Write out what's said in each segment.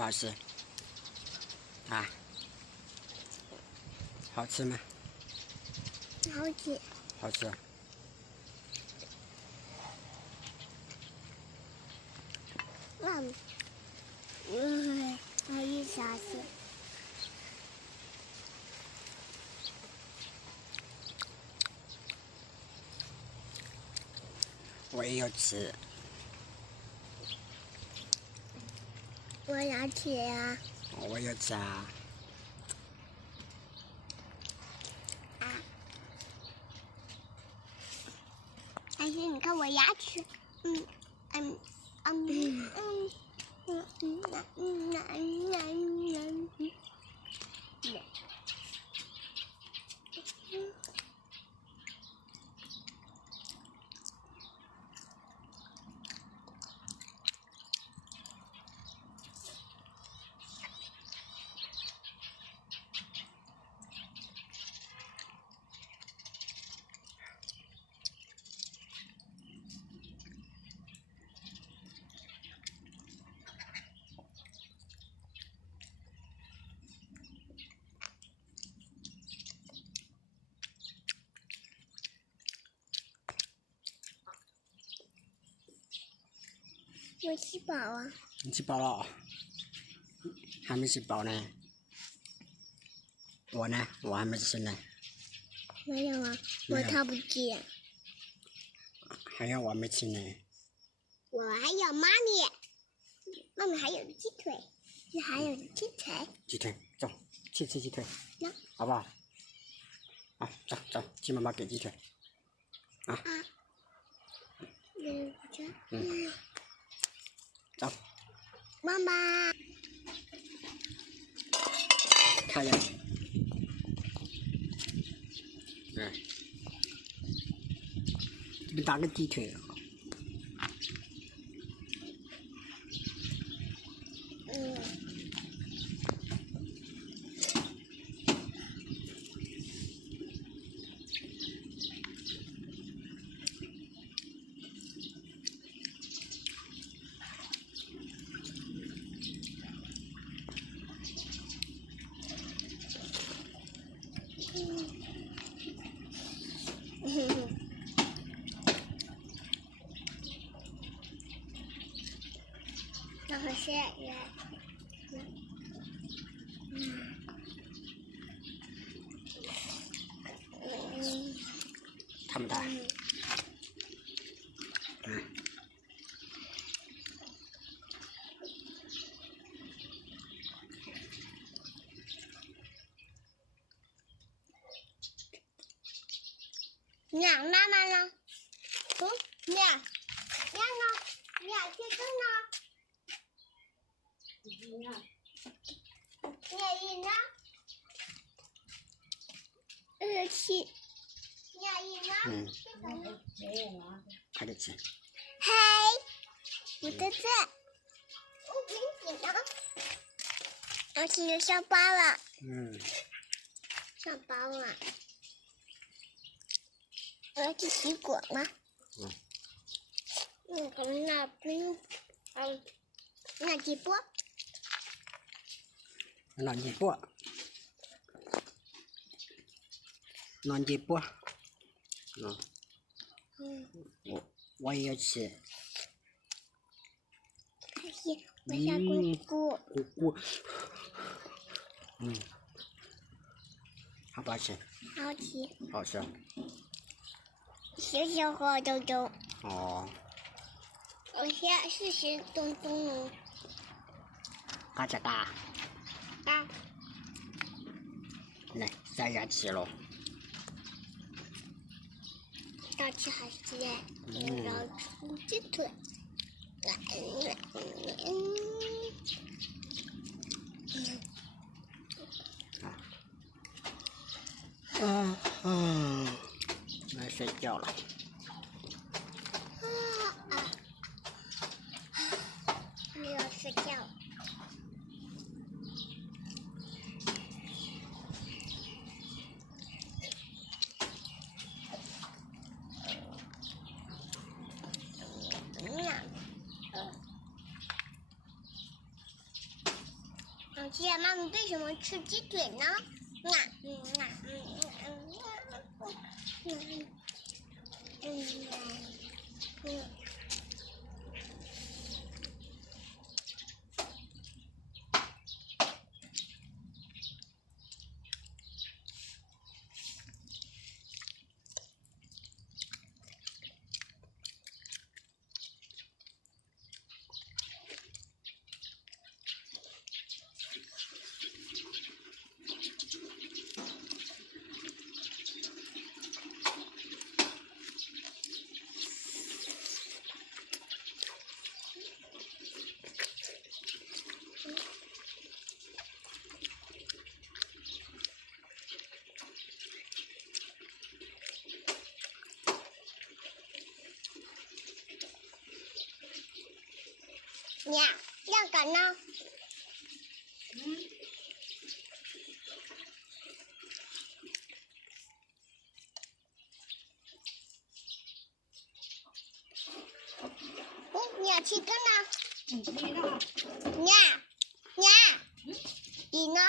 不好吃？啊？好吃吗？好吃。好吃。好意思啊是。我也要吃。我要吃呀。我要吃啊。但是你看我牙齿，我吃饱了。你吃饱了？还没吃饱呢。我呢？我还没吃呢。没有啊，我看不见。还有我没吃呢。我还有妈咪，妈咪还有鸡腿，这还有鸡腿。鸡腿，走，去吃鸡腿，那好不好？好，走走，鸡妈妈给鸡腿。啊。走。妈妈。看呀。这边打个鸡腿。那可是也，大不大？娘妈妈呢？娘呢？娘去干呢？娘呢？去。娘呢？快点吃。嗨，我在这。我给你呢。我今天上班了。上班了。我要去洗果吗？那冰，那几波？暖几波？暖几波？我也要吃。我想咕咕。咕咕。好不好吃？好吃。好吃。小小火咚咚。哦。我现在是学咚咚。嘎吱嘎。嘎。来，塞牙齿喽。要吃还是要吃鸡腿？来睡觉了。你要睡觉。吃啊！妈妈为什么吃鸡腿呢？那个呢？你要吃个呢？你呢？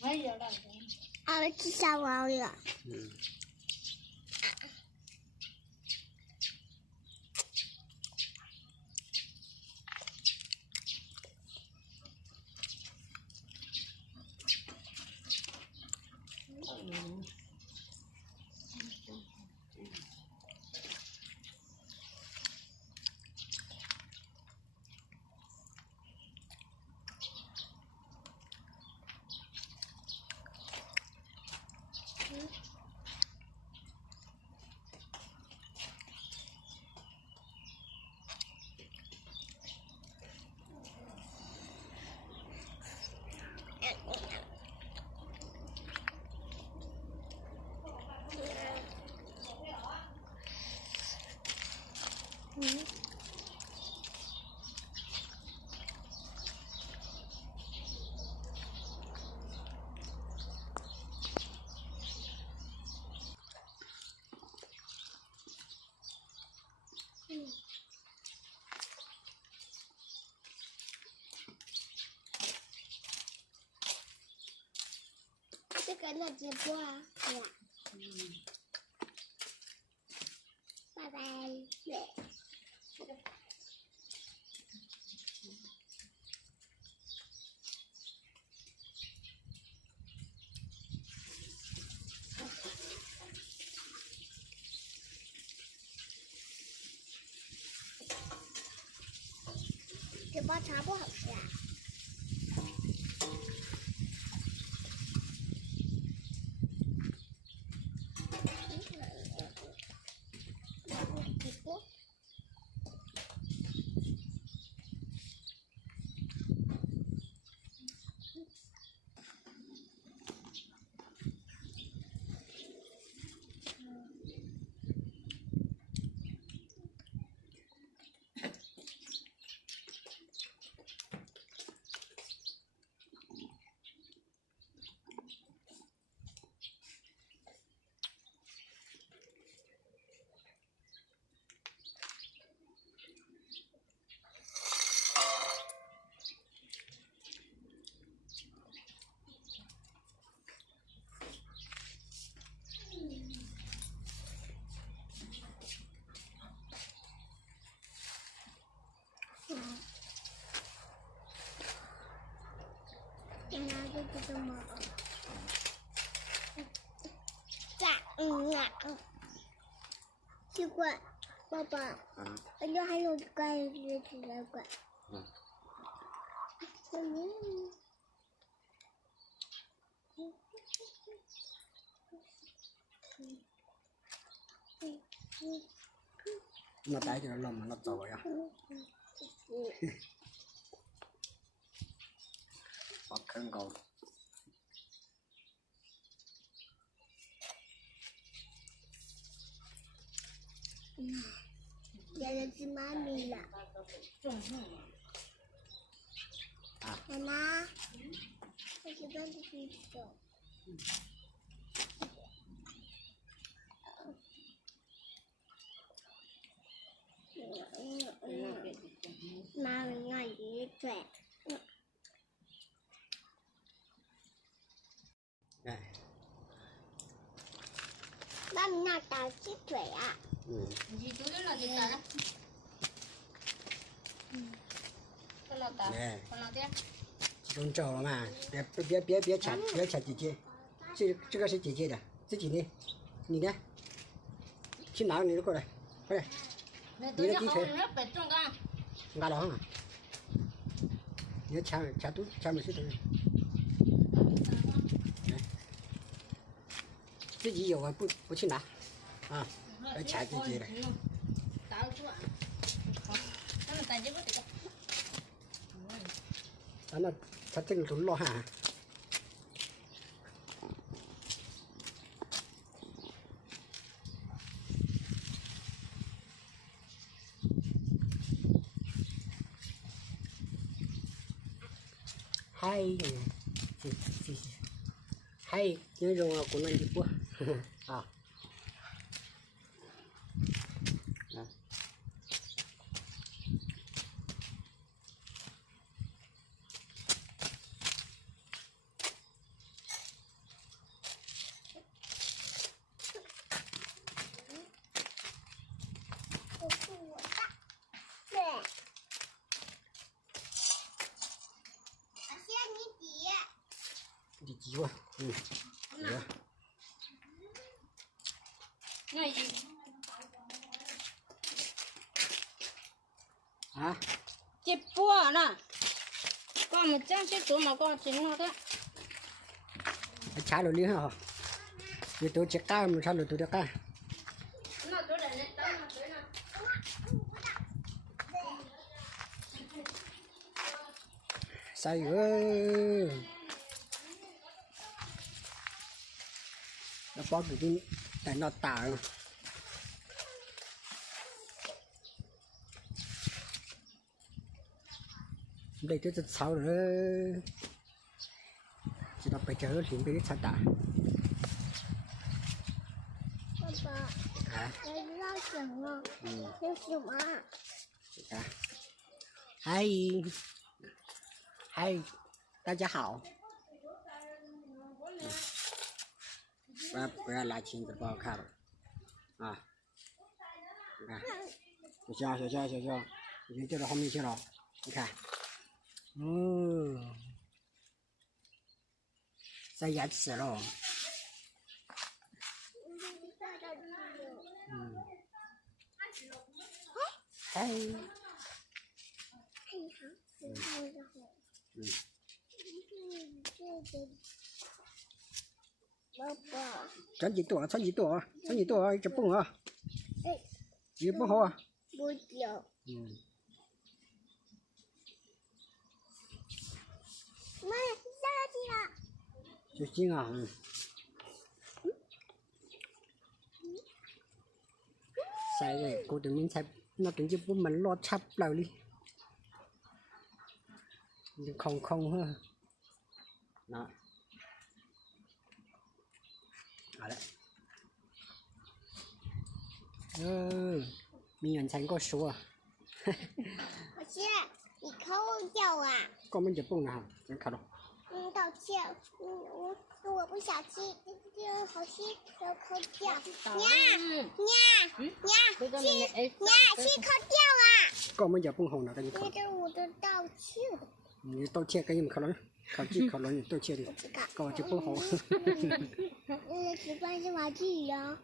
我有了。我吃小王了。这个那直播啊，拜拜。这包茶不好吃啊。这个吗？奇怪，爸爸，我就还有关于这个奇怪。Nó tay cho nó lầm mà nó tội à. Bọc thân cầu. Giờ là chị má mình là. Mama, tôi sẽ bán cho chị rồi. Mà mình ngồi dưới trẻ. 们那打鸡腿啊？你昨天那就打了。看到打，哎，看到点。集中找了嘛，别抢姐姐，这个是姐姐的，自己的，你的，去拿你的过来，快点，那都是好人白种干。拿了哈，你要抢没事的，自己有啊不去拿，啊，要抢姐姐的。打得住啊！好，咱们打结果这个。啊，那他这个都老汉。嗨，谢，嗨，那种啊，可能就不啊。这是我的。对。阿仙，你挤。你挤吧，挤吧。那一。啊？结果了，我们讲些做嘛，我听了的。掐了厉害哈，你都去干，没掐了都得干。那多人当嘛对呢。加油！那包子给在那打了。那就是草了，知道白家肉林被你踩打。爸爸，啊？我知道什么？这是什么？啊？嗨，嗨，大家好。不要拿裙子，不好看了。啊！你看，小香，已经掉到后面去了。你看。哦，塞牙齿了。嗨。爸爸。长几朵啊，一直蹦啊。也不好啊。不有。妈，下去了。小心啊，晒个过对面才那等就不门落插了哩，你空哈，那，好了，名人才个说啊，老师，你扣掉啊？根本就蹦了哈，真卡了。道歉，我不小心，这好心要扣掉。娘，心扣掉了。根本就蹦红了，赶紧扣。这是我的道歉。你道歉，赶紧扣了，考了你道歉的，搞就不好。吃饭是玩具呀。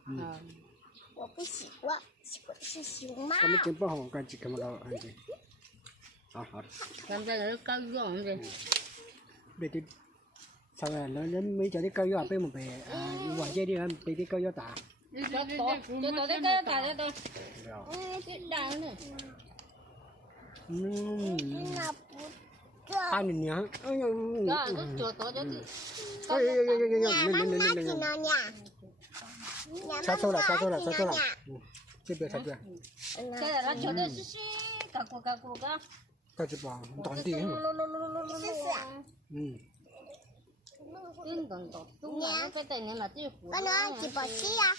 我不喜欢，是熊猫。根本就不好，赶紧看不到，安静。好的。咱们在这搞用的。对对，啥个？那人没叫你狗药背没背？外界的人背的狗药打。对，到底狗要打的都。最大的。那不对。打你娘！哎呦！那都脚多着的。查错了。这边。现在那脚的是嘎咕。快去吧，当地。叮咚咚，东啊，快带你嘛，这虎。我拿几把鸡呀？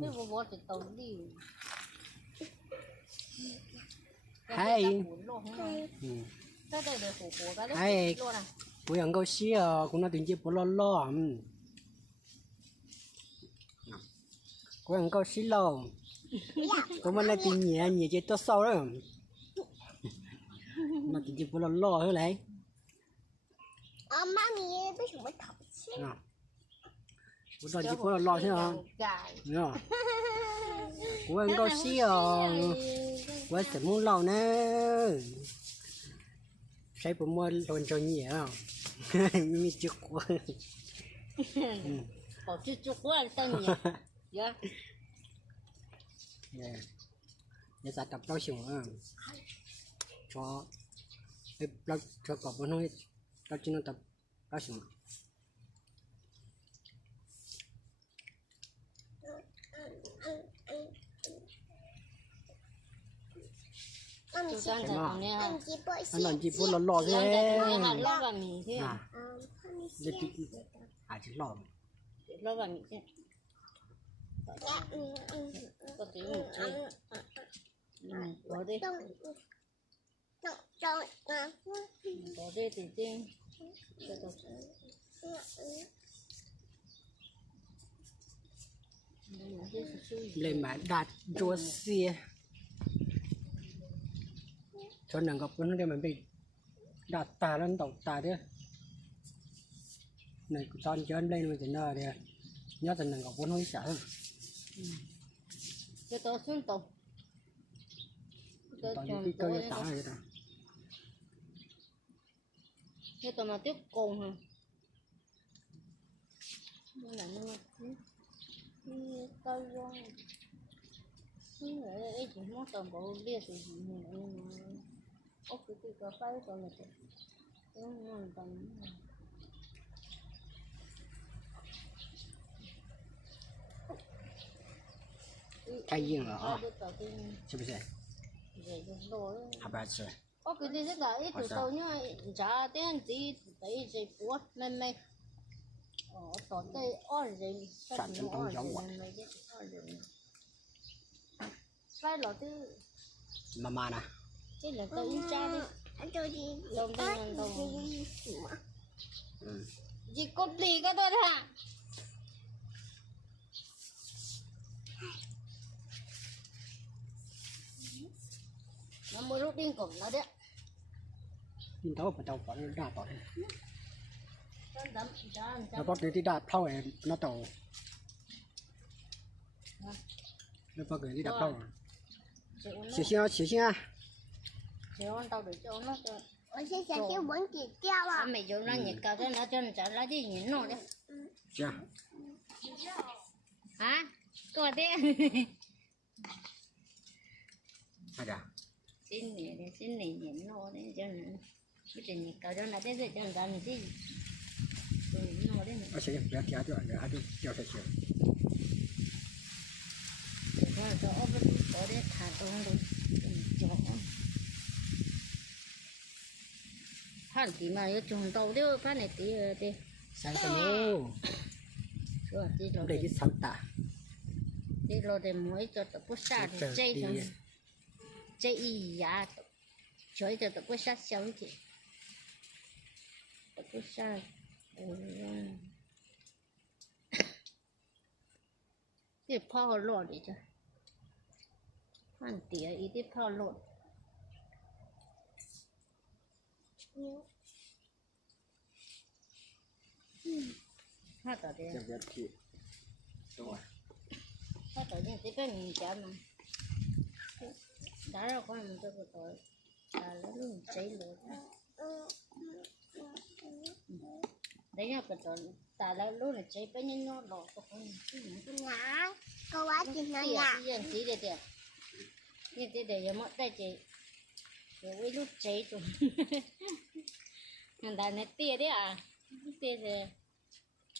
这不我是道理。嗨。嗨。不要搞笑，跟那等级不老。Cô ăn câu xí lò. Cô mà lại tìm nhẹ nhẹ chơi tốt sâu đó. Mà tìm chỉ có lo thôi này. 妈咪为什么淘气？ Cô ta chỉ có lo thế hả? Nhớ. Cô ăn câu xí à. Cô sẽ muốn lo nè. Sai bộ mua lon cho nhẹ à. Mi chưa qua. Bỏ chút quá là tao nhỉ. Dạ. Giờ ta tập đau sừng à. Cho cho cọp nó nói tao chỉ nó tập đau sừng. Chú đang chờ con nè. Anh chỉ bơi Anh làm gì bố lo thế. Hạt lo vào mì thế. Giờ chị chỉ lo. Lo vào mì thế. Có tí mì thế. Bỏ đi. Bỏ đi thì tiên. Lên mà đạt chua xia. Cho nàng gặp nó đây mình bị đạt tà lên tàu tà thế. Này con cho anh lên mình thì nó đi. Nhớ tình nàng gặp nó hơi sợ. Cho tôi xuống tàu. Tàu những cái cơ tả này đó. Cho tôi mà tiếp cùng hả? Nó là nó coi vô. Ấy chỉ muốn toàn bộ lia thì ốc cái cà phê toàn là nó ngon toàn.太硬了啊！是不是？好不好吃？ có cái gì rất là ít từ đầu nhá, giá tiền gì đấy gì của mày tỏ đây ở gì sao nó ở gì mày biết ở gì phải là thứ Mama nè. cái là tao in cha đi đồng tiền đồng đồng gì cốt lì cái đó hả nó mới rút điên cổng nó đấy Nhìn tao phải tao còn đa tỏi. nó Nó có cái đa thau này nó tàu. Nó có cái đa thau. Xỉu xỉu à. Xỉu ăn tao để cho nó cho. 我现在就闻姐掉了。 mày cho nó nhiệt cao thế nó cho nó trả lại đi nhiệt nó đấy. Chưa. Hả? Có thế. Hay à. Xin này nhiệt nó đấy cho nó. Cái chuyện nhiệt cao cho nó thế rồi cho nó làm gì? Nhiệt nó đấy. Ở sẽ kéo kéo cho anh ai kéo sẽ kéo. Rồi cho ốp có đấy thả xuống rồi. Cho phan tí mà yo trồng tàu đấy phan này tí tí Sáng cái lô. rồi tí rồi Đây cái sáng tạ. tí rồi để mới cho tập bút sa thì chơi cho chơi y à chơi cho tập bút sa sống chị tập bút sa cái phao lọt đi cho phan tí ý tí phao lọt phát ở đây Chậm chậm chị. Rồi. phát ở đây thì cái mình chạm mà đá ra con mình cho tội là nó luôn cháy lửa đấy là cái tội ta là luôn là cháy bao nhiêu nó lọt của con Nhà, cô quá chị nó tí nhà. à tí gì đây tí như thế để cho mọi tay chị rồi lúc cháy rồi người ta nói tia đấy à tia rồi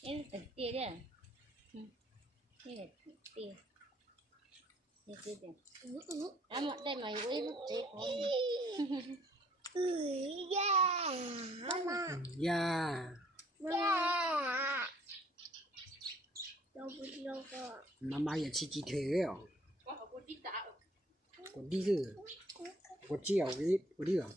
em tự tia đấy à tia tia tia tia à mọi tay mày uống lúc cháy con Yeah. Mama. Yeah. Yeah. Đâu có. Mama giờ chỉ thế à. Còn đi chứ. Còn chiều cái đi à.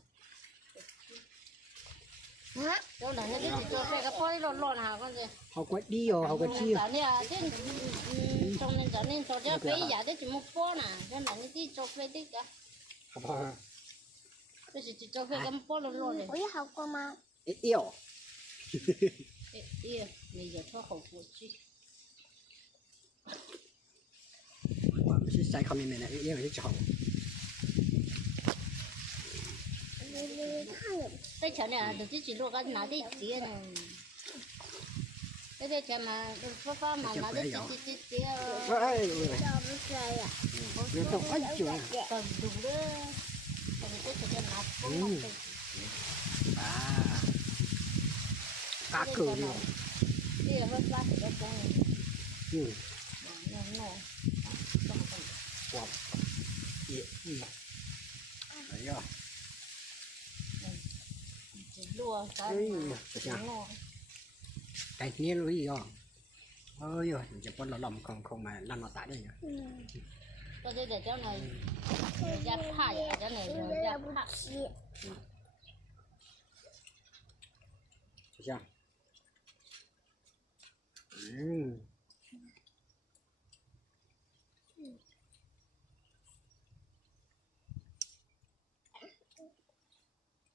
Hả? đâu là nó biết cho cái phơi lon lon hả con gì Họ quay đi rồi, họ quay chiều. cả nhà trên trong nên cho nên cho cho phê giả đấy chỉ một phố nè cho nên đi cho phê đấy cả 好不好？ 这是就会跟菠萝肉的，我有好过吗？有，你有套好过去，我们是在靠里面的，因为是好。在前面都自己录个拿的碟呢，在前面发嘛拿的碟哦，哎，要不是呀，有种哎久了。很毒的，在前面拿风嘛，啊，大狗的。这个会发什么风？嗯，那，哇，哎呀，录啊，哎呀，不行，cái kia lối gì rồi, ôi rồi, chỉ có lòng không mà làm nó tải được nhỉ? Có đây để cho này, ra pha vậy, cho này ra pha. Được chưa?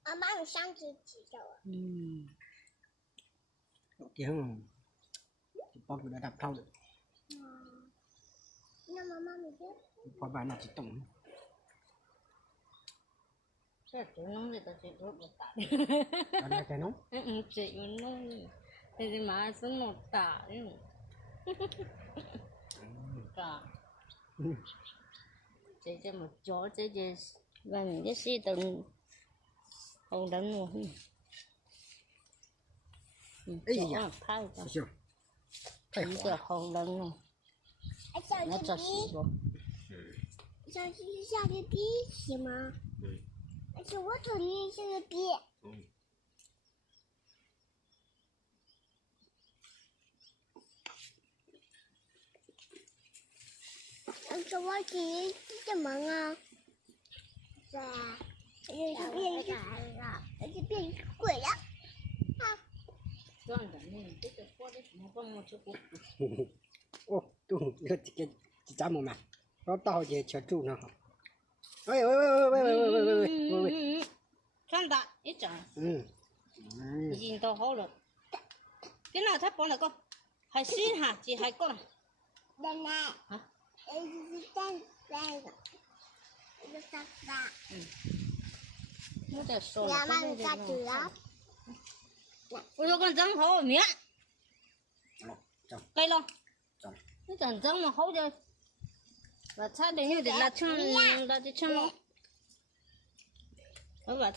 妈妈，你上次几手啊？ Kia không? Bọc đã đập thâu rồi, 那妈妈你先。 bọc bài nào chỉ tổng. Sao chị nóng thì tao chị rút được tải. Đó là cái nóng. Chị mà nóng thì mà xuống một tải. Cả. Chị cho một chỗ chị và những cái xe từng không đánh luôn. Ấy dạ. Phai Được cả. chưa? Chị cho không đánh luôn. 小 Nó 鸡 cho 鸡， xịt luôn. 小鸡是下个鼻涕吗？而且我头里是个鼻。而且我今天怎么啊？对啊，而且变了，而且变鬼了。 Cho anh đánh lên, cái cái qua đấy nó có một chỗ cục. Ô, tu, cái chả một mặt, nó to gì chờ trụ nó. Ôi, ôi.看到一整， 已经都好了。cái nào thấp con là con, hay xin hả chị hay con. 奶奶， hả? 是蛋蛋的，一个沙发。 Nó để sôi. 妈妈，你下去了？ Ôi dồi con răng hổ miệng. Cây lo. Chồng. Cái chẳng răng mà hổ rồi. Và cha để như để là chân, là chân lo. Và